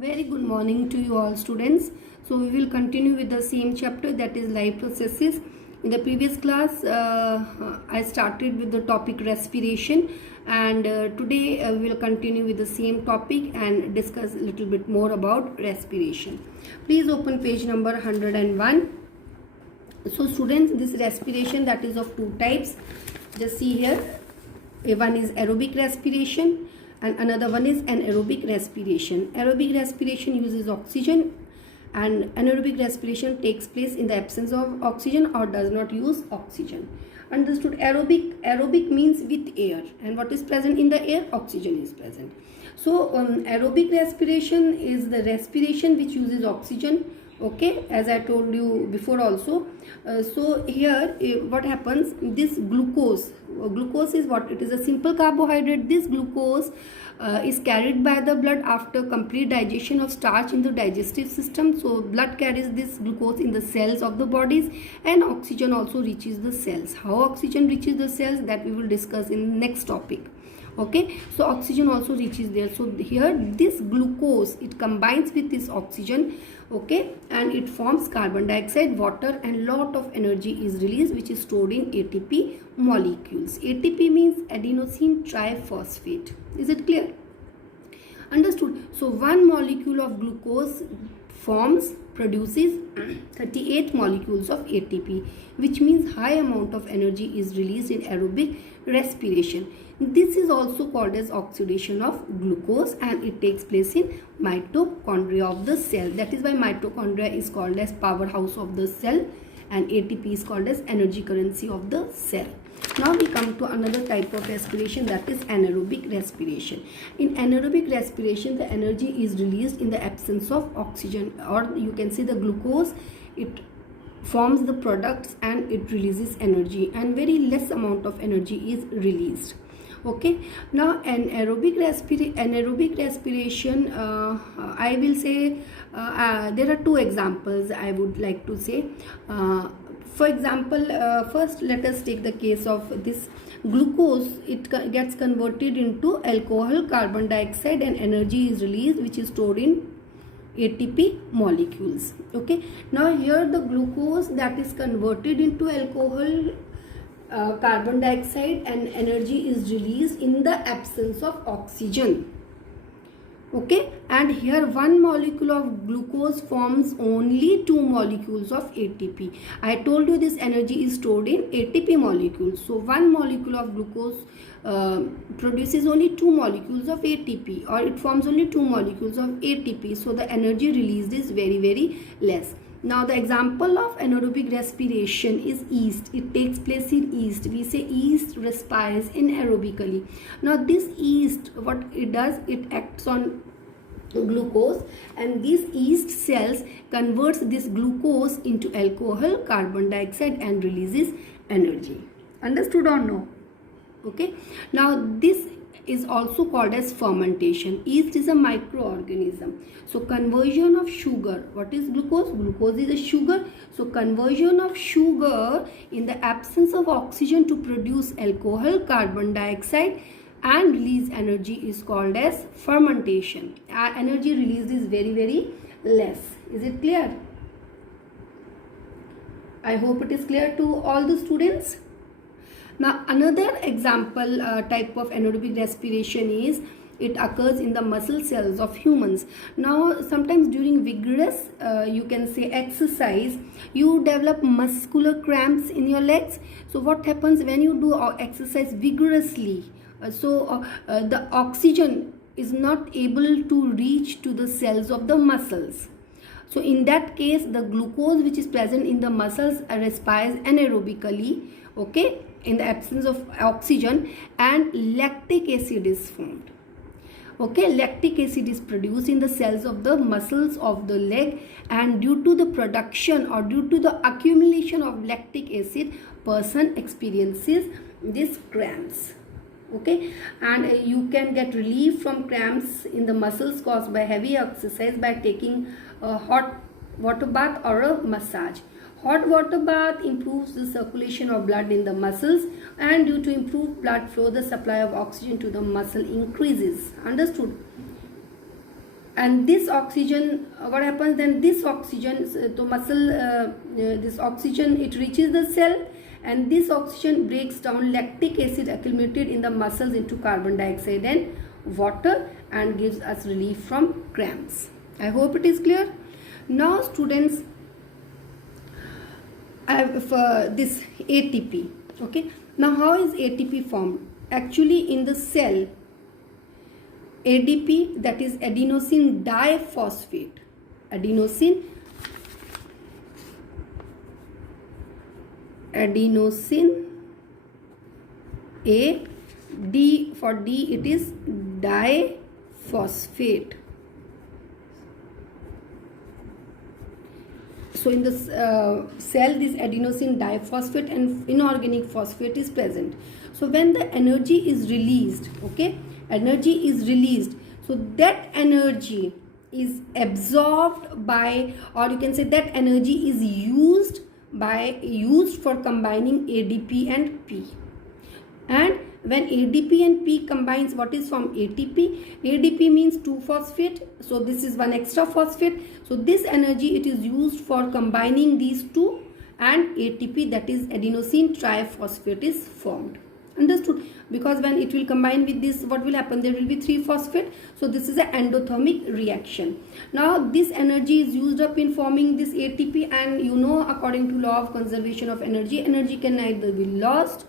Very good morning to you all students. So we will continue with the same chapter, that is life processes. In the previous class I started with the topic respiration, and today we will continue with the same topic and discuss a little bit more about respiration. Please open page number 101. So students, this respiration, that is of two types. Just see here, one is aerobic respiration and another one is anaerobic respiration. Aerobic respiration uses oxygen and anaerobic respiration takes place in the absence of oxygen or does not use oxygen. Understood? Aerobic means with air, and what is present in the air? Oxygen is present. So aerobic respiration is the respiration which uses oxygen, okay, as I told you before also. So here what happens, this glucose is what? It is a simple carbohydrate. This glucose is carried by the blood after complete digestion of starch in the digestive system. So blood carries this glucose in the cells of the bodies, and oxygen also reaches the cells. How oxygen reaches the cells, that we will discuss in next topic. Okay, so oxygen also reaches there. So here this glucose, it combines with this oxygen, okay, and it forms carbon dioxide, water, and lot of energy is released, which is stored in ATP molecules. ATP means adenosine triphosphate. Is it clear? Understood? So one molecule of glucose produces 38 molecules of ATP, which means high amount of energy is released in aerobic respiration. This is also called as oxidation of glucose, and it takes place in mitochondria of the cell. That is why mitochondria is called as powerhouse of the cell, and ATP is called as energy currency of the cell. Now we come to another type of respiration, that is anaerobic respiration. In anaerobic respiration, the energy is released in the absence of oxygen, or you can say the glucose, it forms the products and it releases energy, and very less amount of energy is released. Okay, now anaerobic respiration, I will say there are two examples I would like to say. For example, first let us take the case of this glucose. It gets converted into alcohol, carbon dioxide, and energy is released, which is stored in ATP molecules. Okay, now here the glucose that is converted into alcohol, carbon dioxide, and energy is released in the absence of oxygen. Okay, and here one molecule of glucose forms only two molecules of ATP. I told you this energy is stored in ATP molecules. So one molecule of glucose produces only two molecules of ATP, or it forms only two molecules of ATP. So the energy released is very, very less. Now the example of anaerobic respiration is yeast. It takes place in yeast. We say yeast respires anaerobically. Now this yeast, what it does, it acts on glucose, and these yeast cells converts this glucose into alcohol, carbon dioxide, and releases energy. Understood or no? Okay, now this is also called as fermentation. Yeast is a microorganism. So conversion of sugar, what is glucose? Glucose is a sugar. So conversion of sugar in the absence of oxygen to produce alcohol, carbon dioxide, and release energy is called as fermentation. Energy released is very, very less. Is it clear? I hope it is clear to all the students. Now another example type of anaerobic respiration is, it occurs in the muscle cells of humans. Now sometimes during vigorous you can say exercise, you develop muscular cramps in your legs. So what happens when you do exercise vigorously? The oxygen is not able to reach to the cells of the muscles. So in that case, the glucose which is present in the muscles respires anaerobically, okay, in the absence of oxygen, and lactic acid is formed. Okay, lactic acid is produced in the cells of the muscles of the leg, and due to the production or due to the accumulation of lactic acid, person experiences these cramps. Okay, and you can get relief from cramps in the muscles caused by heavy exercise by taking a hot water bath or a massage. Hot water bath improves the circulation of blood in the muscles, and due to improved blood flow, the supply of oxygen to the muscle increases. Understood? and this oxygen, what happens then, this oxygen, so muscle, this oxygen, it reaches the cell, and this oxygen breaks down lactic acid accumulated in the muscles into carbon dioxide and water, and gives us relief from cramps. I hope it is clear. Now students, I have this ATP. Okay, now how is ATP formed? Actually, in the cell, ADP, that is adenosine diphosphate, adenosine A, D, for D it is diphosphate. So in this cell, this adenosine diphosphate and inorganic phosphate is present. So when the energy is released, okay, energy is released, so that energy is absorbed by, or you can say that energy is used for combining ADP and P. And when ADP and P combines, what is from ATP? ADP means 2-phosphate. So this is one extra phosphate. So this energy, it is used for combining these two, and ATP, that is adenosine triphosphate, is formed. Understood? Because when it will combine with this, what will happen? There will be 3-phosphate. So this is an endothermic reaction. Now this energy is used up in forming this ATP, and you know, according to law of conservation of energy, energy can neither be lost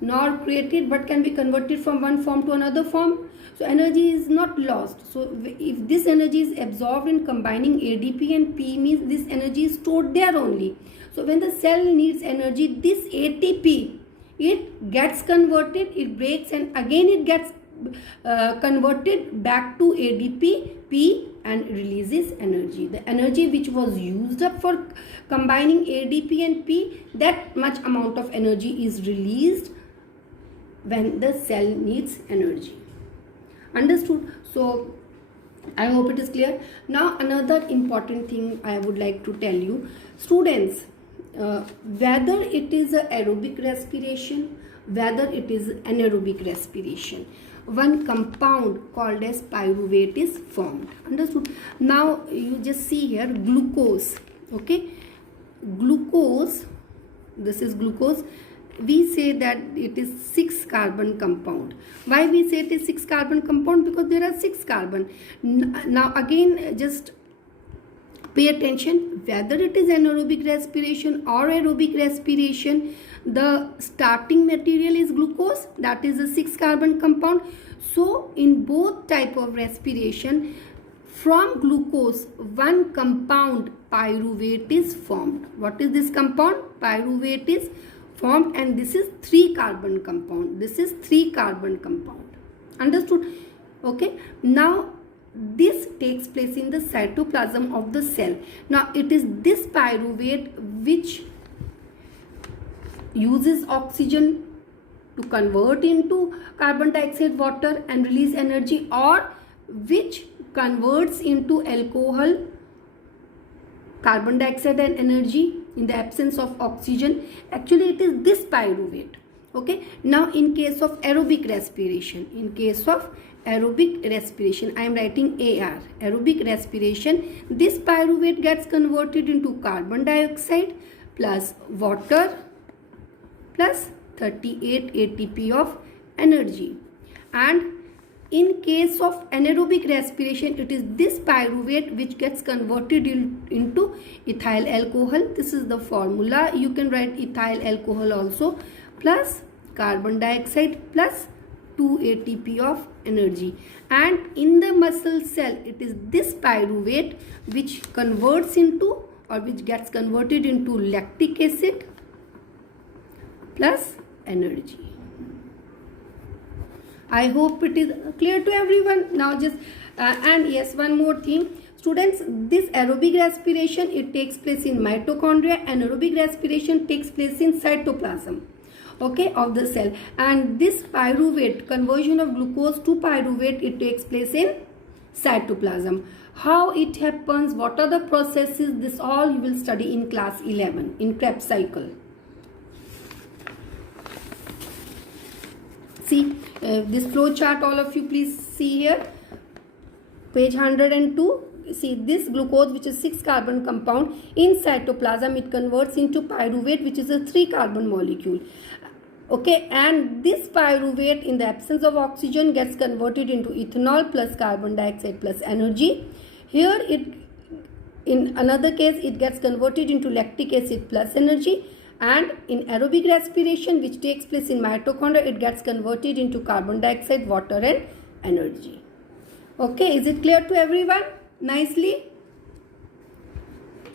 nor created, but can be converted from one form to another form. So energy is not lost. So if this energy is absorbed in combining ADP and P, means this energy is stored there only. So when the cell needs energy, this ATP, it gets converted, it breaks, and again it gets converted back to ADP, P, and releases energy. The energy which was used up for combining ADP and P, that much amount of energy is released when the cell needs energy. Understood? So I hope it is clear. Now another important thing I would like to tell you, students, whether it is a aerobic respiration, whether it is anaerobic respiration, one compound called as pyruvate is formed. Understood? Now you just see here glucose. Okay, glucose, this is glucose. We say that it is 6-carbon compound. Why we say it is 6-carbon compound? Because there are 6 carbon. Now again, just pay attention, whether it is anaerobic respiration or aerobic respiration, the starting material is glucose, that is a 6-carbon compound. So in both type of respiration, from glucose, one compound pyruvate is formed. What is this compound? Pyruvate is formed, and this is 3-carbon compound. This is 3-carbon compound. Understood? Okay. Now this takes place in the cytoplasm of the cell. Now it is this pyruvate which uses oxygen to convert into carbon dioxide, water, and release energy, or which converts into alcohol, carbon dioxide, and energy in the absence of oxygen. Actually it is this pyruvate. Okay. Now in case of aerobic respiration, I am writing AR, aerobic respiration, this pyruvate gets converted into carbon dioxide plus water plus 38 ATP of energy. And in case of anaerobic respiration, it is this pyruvate which gets converted into ethyl alcohol. This is the formula. You can write ethyl alcohol also, plus carbon dioxide plus 2 ATP of energy. And in the muscle cell, it is this pyruvate which converts into, or which gets converted into, lactic acid plus energy. I hope it is clear to everyone. Now just and yes, one more thing, students, this aerobic respiration, it takes place in mitochondria. Anaerobic respiration takes place in cytoplasm, okay, of the cell. And this pyruvate, conversion of glucose to pyruvate, it takes place in cytoplasm. How it happens, what are the processes, this all you will study in class 11 in Krebs cycle. See this flow chart, all of you please see here. Page 102. See, this glucose, which is 6 carbon compound, in cytoplasm it converts into pyruvate, which is a 3 carbon molecule. Okay, and this pyruvate, in the absence of oxygen, gets converted into ethanol plus carbon dioxide plus energy. Here in another case it gets converted into lactic acid plus energy, and in aerobic respiration, which takes place in mitochondria, it gets converted into carbon dioxide, water and energy. Okay, is it clear to everyone? Nicely.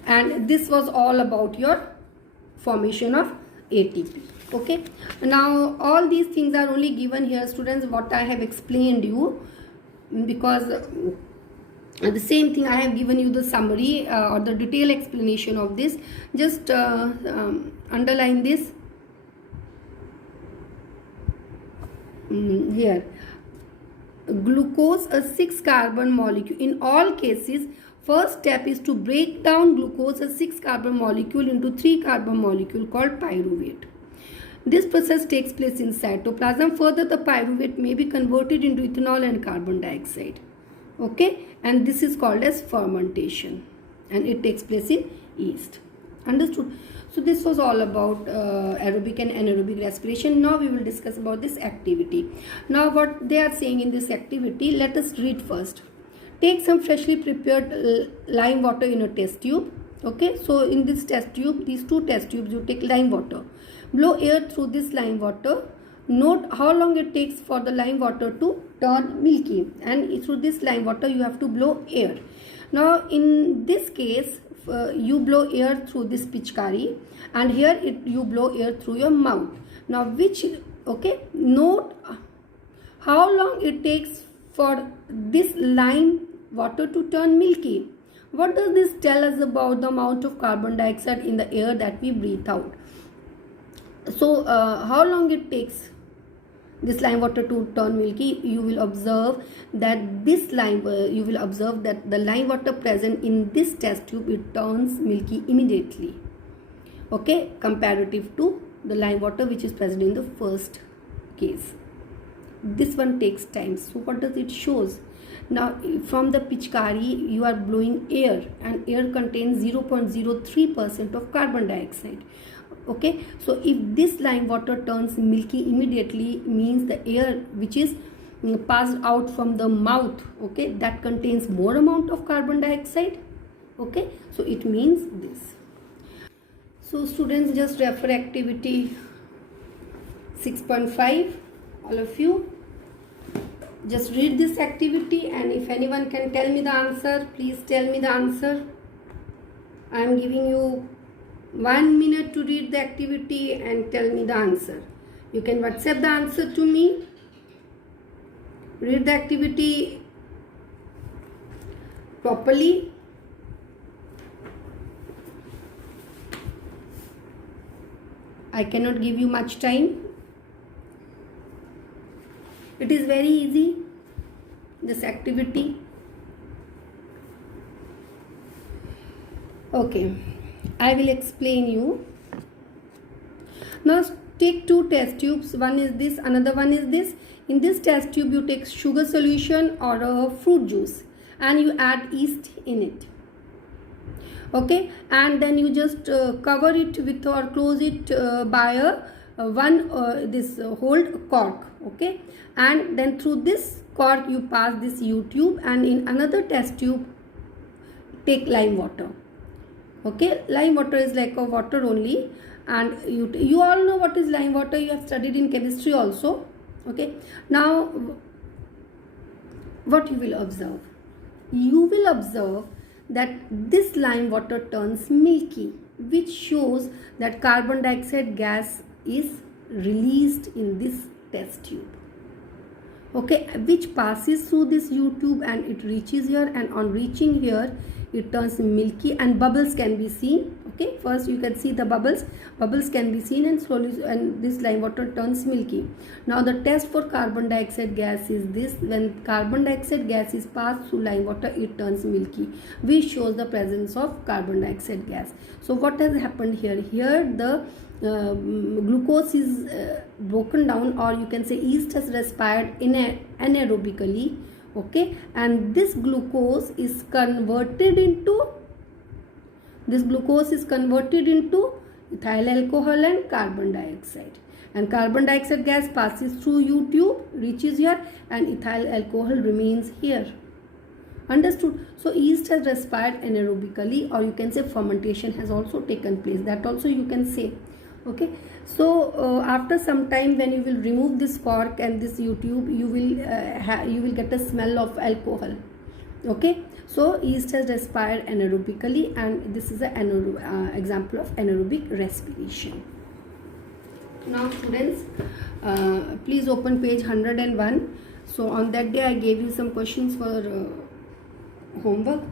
And this was all about your formation of ATP. Okay, now all these things are only given here, students, what I have explained you, because the same thing I have given you the summary or the detailed explanation of this. Just underline this here. Glucose, a 6 carbon molecule. In all cases, first step is to break down glucose, a 6 carbon molecule, into 3 carbon molecule called pyruvate. This process takes place in cytoplasm. Further, the pyruvate may be converted into ethanol and carbon dioxide. Okay, and this is called as fermentation, and it takes place in yeast. Understood? So this was all about aerobic and anaerobic respiration. Now we will discuss about this activity. Now what they are saying in this activity, let us read first. Take some freshly prepared lime water in a test tube. Okay, so in this test tube, these 2 test tubes, you take lime water. Blow air through this lime water. Note how long it takes for the lime water to turn milky, and through this lime water you have to blow air. Now in this case, you blow air through this pichkari, and here you blow air through your mouth. Now note how long it takes for this lime water to turn milky. What does this tell us about the amount of carbon dioxide in the air that we breathe out? So how long it takes this lime water to turn milky? You will observe that the lime water present in this test tube, it turns milky immediately. Okay, comparative to the lime water which is present in the first case. This one takes time. So what does it shows? Now from the pichkari you are blowing air, and air contains 0.03% of carbon dioxide. Okay, so if this lime water turns milky immediately, means the air which is passed out from the mouth, okay, that contains more amount of carbon dioxide. Okay, so it means this. So students, just refer activity 6.5, all of you. Just read this activity, and if anyone can tell me the answer, please tell me the answer. I am giving you 1 minute to read the activity and tell me the answer. You can WhatsApp the answer to me. Read the activity properly. I cannot give you much time. It is very easy, this activity. Okay, I will explain you. Now take 2 test tubes. One is this, another one is this. In this test tube you take sugar solution or a fruit juice, and you add yeast in it. Okay, and then you just cover it with or close it by this hold cork. Okay, and then through this cork you pass this U tube, and in another test tube take lime water. Okay, lime water is like a water only, and you all know what is lime water. You have studied in chemistry also. Okay, now what you will observe? You will observe that this lime water turns milky, which shows that carbon dioxide gas is released in this test tube. Okay, which passes through this U tube and it reaches here, and on reaching here it turns milky and bubbles can be seen. Okay, first you can see the bubbles can be seen, and slowly, and this lime water turns milky. Now the test for carbon dioxide gas is this: when carbon dioxide gas is passed through lime water, it turns milky, which shows the presence of carbon dioxide gas. So what has happened here? Here the glucose is broken down, or you can say yeast has respired anaerobically. Okay, and this glucose is converted into ethyl alcohol and carbon dioxide, and carbon dioxide gas passes through U tube, reaches here, and ethyl alcohol remains here. Understood? So yeast has respired anaerobically, or you can say fermentation has also taken place. That also you can say. Okay, so after some time, when you will remove this cork and this U tube, you will get a smell of alcohol. Okay, so yeast has respired anaerobically, and this is an example of anaerobic respiration. Now students, please open page 101. So on that day I gave you some questions for homework.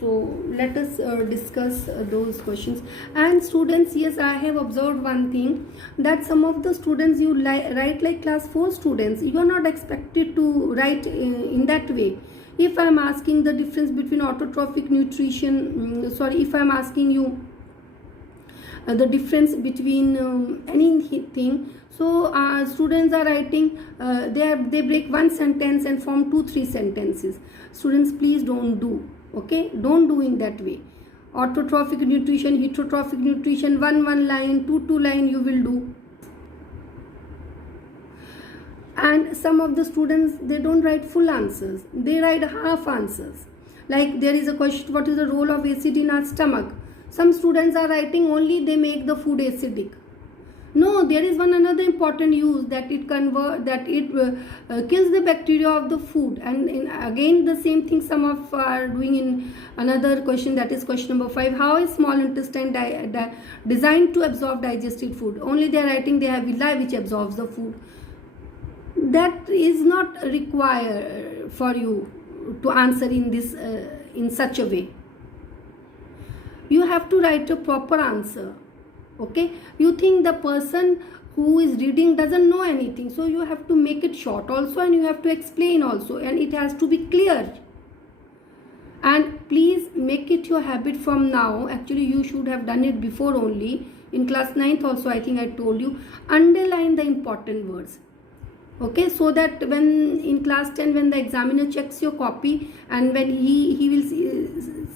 So let us discuss those questions. And students, yes, I have observed one thing, that some of the students you write like class 4 students, you are not expected to write in that way. If I am asking the difference between autotrophic nutrition, if I am asking you the difference between anything, so students are writing, they break one sentence and form 2-3 sentences. Students, please don't do. Okay, don't do in that way. Autotrophic nutrition, heterotrophic nutrition, one line, two line you will do. And some of the students, they don't write full answers, they write half answers. Like there is a question, what is the role of acid in our stomach? Some students are writing only they make the food acidic. No, there is another important use, that it kills the bacteria of the food. And again the same thing some of are doing in another question, that is question number 5. How is small intestine designed to absorb digested food? Only they are writing they have villi which absorbs the food. That is not required for you to answer in this in such a way. You have to write a proper answer. Okay, you think the person who is reading doesn't know anything, so you have to make it short also, and you have to explain also, and it has to be clear. And please make it your habit from now. Actually you should have done it before only. In class 9th also I think I told you, underline the important words. Okay, so that when in class 10 when the examiner checks your copy, and when he will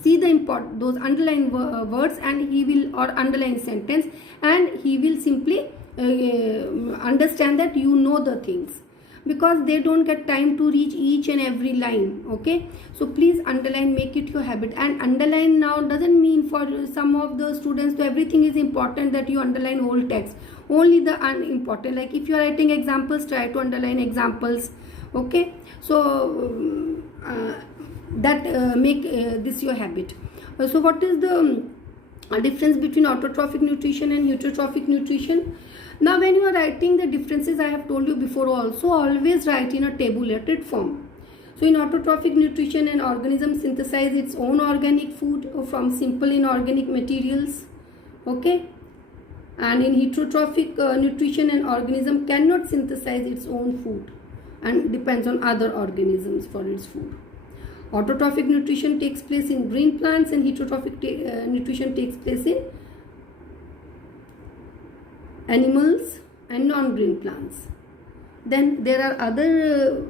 see the those underlined words, and he will, or underline sentence, and he will simply understand that you know the things, because they don't get time to reach each and every line. Okay, so please underline, make it your habit. And underline now doesn't mean for some of the students everything is important, that you underline whole text. Only the unimportant, like if you are writing examples, try to underline examples. Okay, so that make this your habit. So what is the difference between autotrophic nutrition and heterotrophic nutrition? Now when you are writing the differences, I have told you before also, always write in a tabulated form. So in autotrophic nutrition, an organism synthesizes its own organic food from simple inorganic materials. Okay, and in heterotrophic nutrition, an organism cannot synthesize its own food and depends on other organisms for its food. Autotrophic nutrition takes place in green plants, and heterotrophic nutrition takes place in animals and non-green plants. Then there are other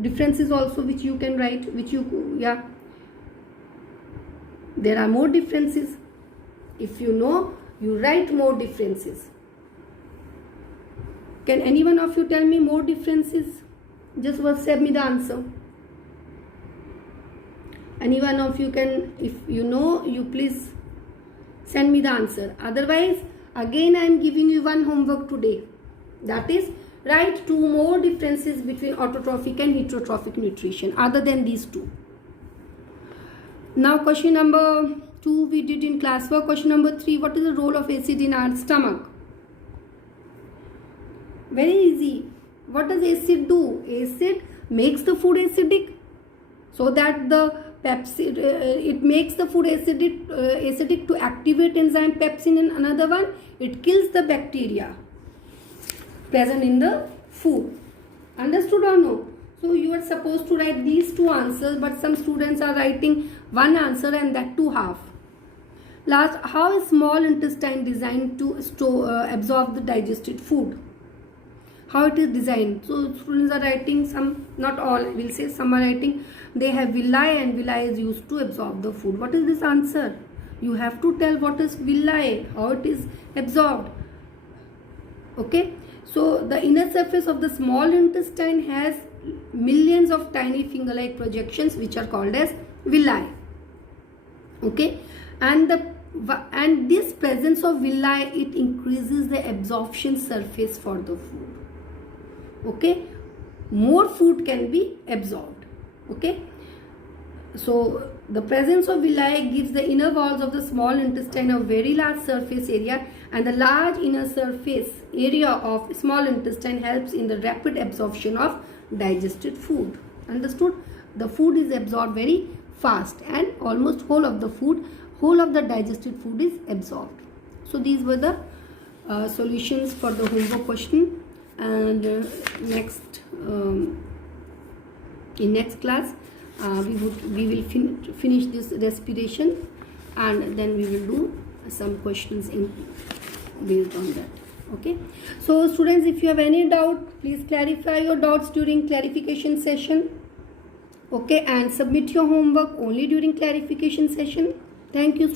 differences also which you can write, there are more differences. If you know, you write more differences. Can any one of you tell me more differences? Just WhatsApp me the answer. Any one of you can, if you know, you please send me the answer. Otherwise, again I am giving you one homework today. That is, write 2 more differences between autotrophic and heterotrophic nutrition other than these 2. Now question number 2 we did in class 4. Question number 3, what is the role of acid in our stomach? Very easy. What does acid do? Acid makes the food acidic, so that the pepsin, it makes the food acidic to activate enzyme pepsin in another one. It kills the bacteria present in the food. Understood or no? So you are supposed to write these 2 answers, but some students are writing one answer and that too half. Last, how is small intestine designed to absorb the digested food? how it is designed. So students are writing, some, not all, I will say, some are writing they have villi and villi is used to absorb the food. What is this answer? You have to tell what is villi, how it is absorbed. Okay, so the inner surface of the small intestine has millions of tiny finger-like projections which are called as villi. Okay, and this presence of villi, it increases the absorption surface for the food. Okay, more food can be absorbed. Okay, so the presence of villi gives the inner walls of the small intestine a very large surface area, and the large inner surface area of small intestine helps in the rapid absorption of digested food. Understood? The food is absorbed very fast, and almost whole of the digested food is absorbed. So these were the solutions for the homework question, and in next class we will finish this respiration, and then we will do some questions based on that. Okay, so students, if you have any doubt, please clarify your doubts during clarification session. Okay, and submit your homework only during clarification session. Thank you, students.